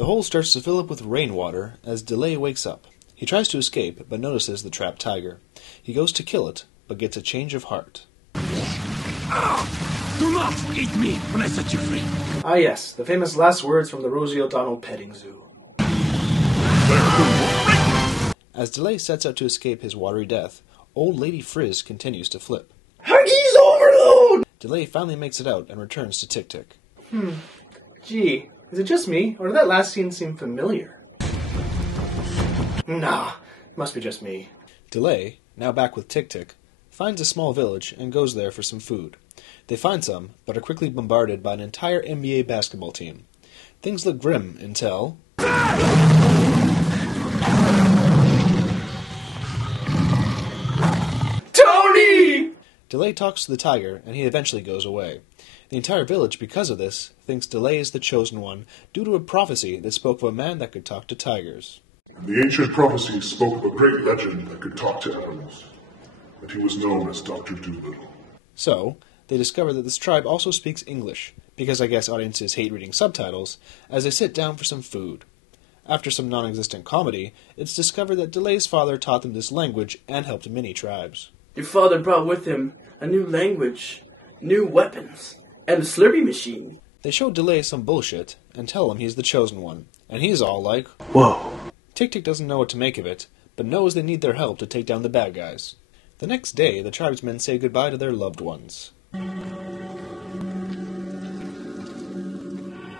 The hole starts to fill up with rainwater as Delay wakes up. He tries to escape, but notices the trapped tiger. He goes to kill it, but gets a change of heart. Do not eat me when I set you free. Ah yes, the famous last words from the Rosie O'Donnell petting zoo. As Delay sets out to escape his watery death, Old Lady Frizz continues to flip. Huggies overload! Delay finally makes it out and returns to Tick Tick. Gee, is it just me, or did that last scene seem familiar? Nah, it must be just me. Delay, now back with Tick Tick, finds a small village and goes there for some food. They find some, but are quickly bombarded by an entire NBA basketball team. Things look grim until... Tony! Delay talks to the tiger, and he eventually goes away. The entire village, because of this, thinks Delay is the chosen one due to a prophecy that spoke of a man that could talk to tigers. The ancient prophecy spoke of a great legend that could talk to animals, and he was known as Dr. Dolittle. So, they discover that this tribe also speaks English, because I guess audiences hate reading subtitles, as they sit down for some food. After some non-existent comedy, it's discovered that Delay's father taught them this language and helped many tribes. Your father brought with him a new language, new weapons, and a Slurpee machine. They show Delay some bullshit and tell him he's the chosen one, and he's all like, Whoa. Tick Tick doesn't know what to make of it, but knows they need their help to take down the bad guys. The next day, the tribesmen say goodbye to their loved ones. You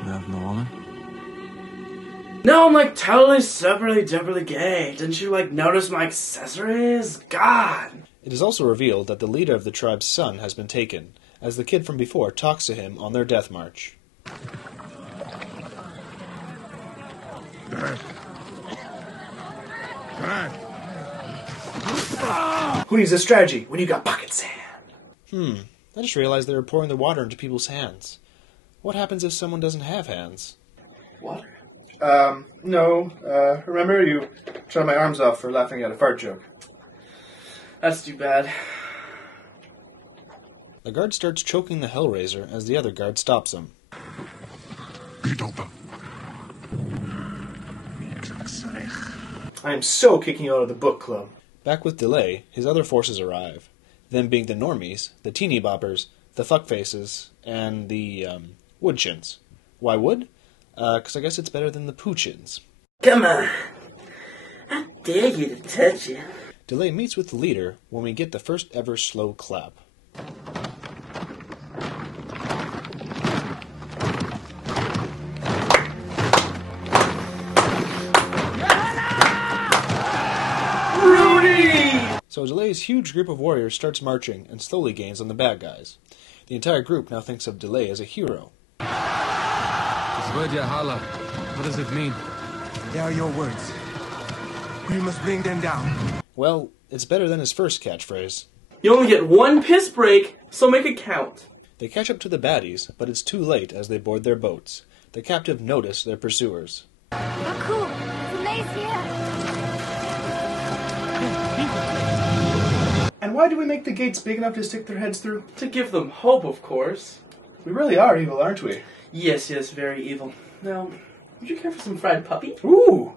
have no honor? No, I'm like totally separately gay. Didn't you notice my accessories? God! It is also revealed that the leader of the tribe's son has been taken, as the kid from before talks to him on their death march. Who needs a strategy when you got pocket sand? I just realized they were pouring the water into people's hands. What happens if someone doesn't have hands? Water? No. Remember you shot my arms off for laughing at a fart joke. That's too bad. The guard starts choking the Hellraiser as the other guard stops him. I am so kicking you out of the book club. Back with Delay, his other forces arrive. Them being the normies, the teeny boppers, the fuckfaces, and the, woodchins. Why wood? 'Cause I guess it's better than the poochins. Come on. I dare you to touch it. Delay meets with the leader when we get the first ever slow clap. So Delay's huge group of warriors starts marching and slowly gains on the bad guys. The entire group now thinks of Delay as a hero. What does it mean? They are your words. We must bring them down. Well, it's better than his first catchphrase. You only get one piss break, so make it count. They catch up to the baddies, but it's too late as they board their boats. The captive notice their pursuers. Baku, Delay's here. And why do we make the gates big enough to stick their heads through? To give them hope, of course. We really are evil, aren't we? Yes, very evil. Now, would you care for some fried puppy? Ooh!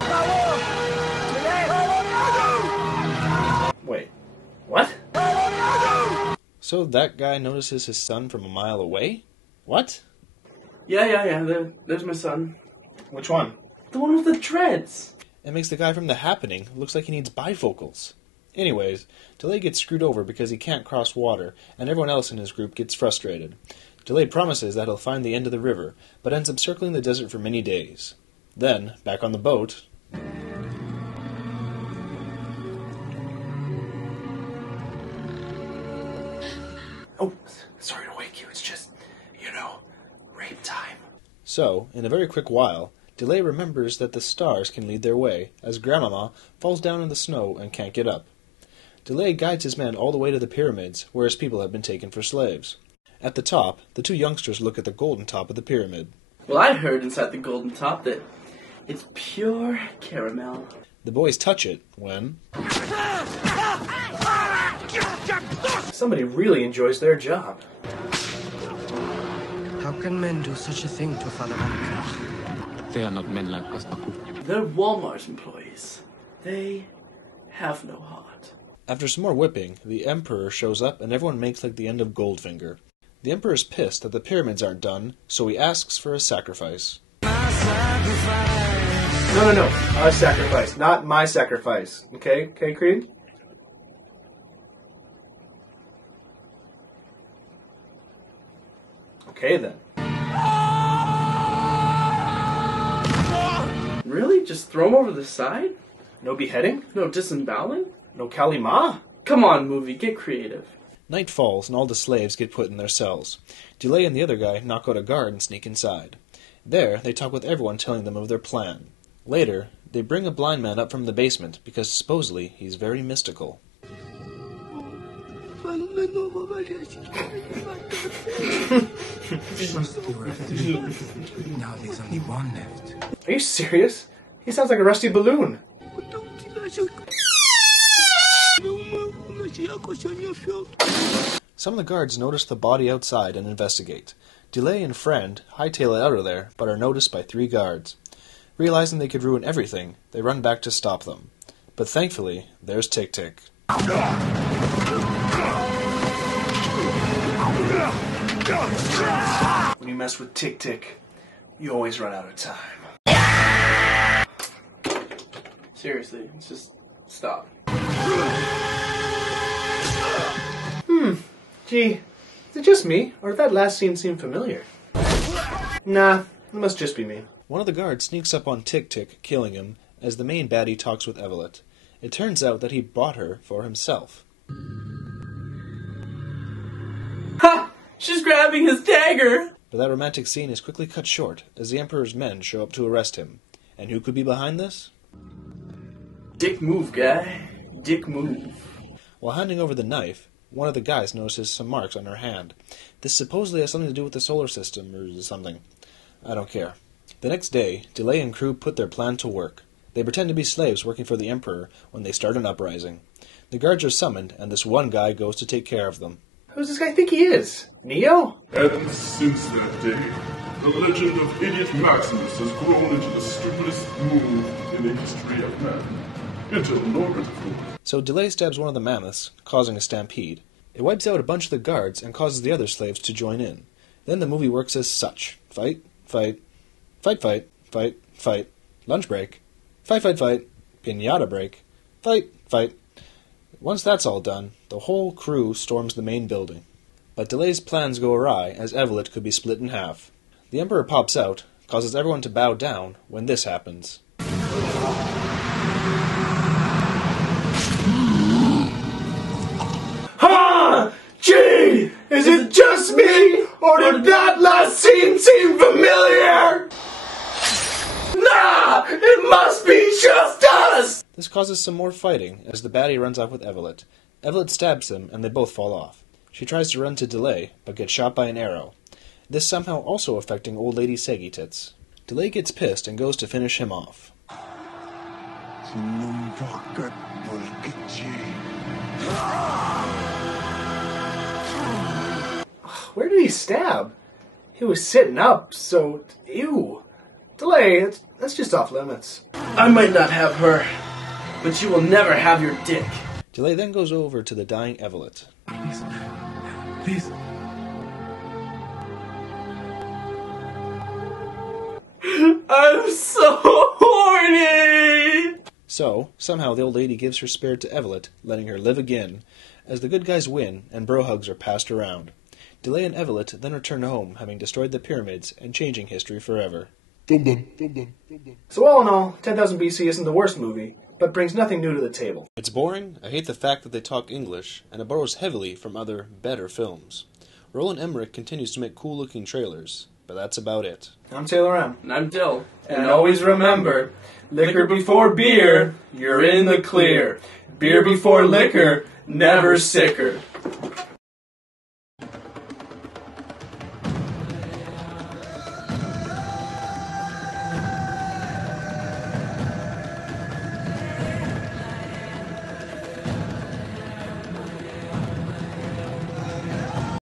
Wait, what? So that guy notices his son from a mile away? What? Yeah. There's my son. Which one? The one with the dreads. It makes the guy from The Happening looks like he needs bifocals. Anyways, Delay gets screwed over because he can't cross water, and everyone else in his group gets frustrated. Delay promises that he'll find the end of the river, but ends up circling the desert for many days. Then, back on the boat... Oh, sorry to wake you. It's just, rape time. So, in a very quick while, Delay remembers that the stars can lead their way, as Grandmama falls down in the snow and can't get up. Delay guides his men all the way to the pyramids, where his people have been taken for slaves. At the top, the two youngsters look at the golden top of the pyramid. Well, I heard inside the golden top that it's pure caramel. The boys touch it when... Somebody really enjoys their job. How can men do such a thing to Father Anka? They are not men like us, Tapu. They're Walmart employees. They have no heart. After some more whipping, the Emperor shows up and everyone makes like the end of Goldfinger. The Emperor's pissed that the pyramids aren't done, so he asks for a sacrifice. No. A sacrifice, not my sacrifice. Okay, Creed? Okay, then. Really? Just throw him over the side? No beheading? No disemboweling? No Kali Ma? Come on, movie, get creative. Night falls and all the slaves get put in their cells. Delay and the other guy knock out a guard and sneak inside. There, they talk with everyone telling them of their plan. Later, they bring a blind man up from the basement because supposedly he's very mystical. Now there's only one left. Are you serious? He sounds like a rusty balloon. Some of the guards notice the body outside and investigate. Delay and Friend hightail it out of there, but are noticed by 3 guards. Realizing they could ruin everything, they run back to stop them. But thankfully, there's Tick-Tick. When you mess with Tick-Tick, you always run out of time. Seriously, let's just stop. Gee, is it just me, or did that last scene seem familiar? Nah, it must just be me. One of the guards sneaks up on Tick-Tick, killing him, as the main baddie talks with Evelyn. It turns out that he bought her for himself. Ha! She's grabbing his dagger! But that romantic scene is quickly cut short, as the Emperor's men show up to arrest him. And who could be behind this? Dick move, guy. Dick move. While handing over the knife, one of the guys notices some marks on her hand. This supposedly has something to do with the solar system, or something. I don't care. The next day, Delay and crew put their plan to work. They pretend to be slaves working for the Emperor when they start an uprising. The guards are summoned, and this one guy goes to take care of them. Who does this guy think he is? Neo? And since that day, the legend of Idiot Maximus has grown into the stupidest move in the history of man. Until Norbert, of course. So Delay stabs one of the mammoths, causing a stampede. It wipes out a bunch of the guards and causes the other slaves to join in. Then the movie works as such. Fight, fight, fight, fight, fight, fight, lunch break, fight, fight, fight, pinata break, fight, fight. Once that's all done, the whole crew storms the main building. But Delay's plans go awry, as Evelyn could be split in half. The Emperor pops out, causes everyone to bow down when this happens. Ha! Gee! Is it just me? Or did that last scene seem familiar? Nah! It must be just us! This causes some more fighting, as the baddie runs off with Evelyn. Evelyn stabs him, and they both fall off. She tries to run to Delay, but gets shot by an arrow. This somehow also affecting Old Lady Saggy Tits. Delay gets pissed and goes to finish him off. Where did he stab? He was sitting up, so... Ew. Delay, that's just off limits. I might not have her, but you will never have your dick. Delay then goes over to the dying Evelyn. Please. I'm so horny! So, somehow the old lady gives her spirit to Evelyn, letting her live again, as the good guys win and bro hugs are passed around. Delay and Evelyn then return home, having destroyed the pyramids and changing history forever. Dum-dum. So all in all, 10,000 BC isn't the worst movie, but brings nothing new to the table. It's boring, I hate the fact that they talk English, and it borrows heavily from other, better films. Roland Emmerich continues to make cool-looking trailers, but that's about it. I'm Taylorem. And I'm Dill. And always remember, liquor before beer, you're in the clear. Beer before liquor, never sicker.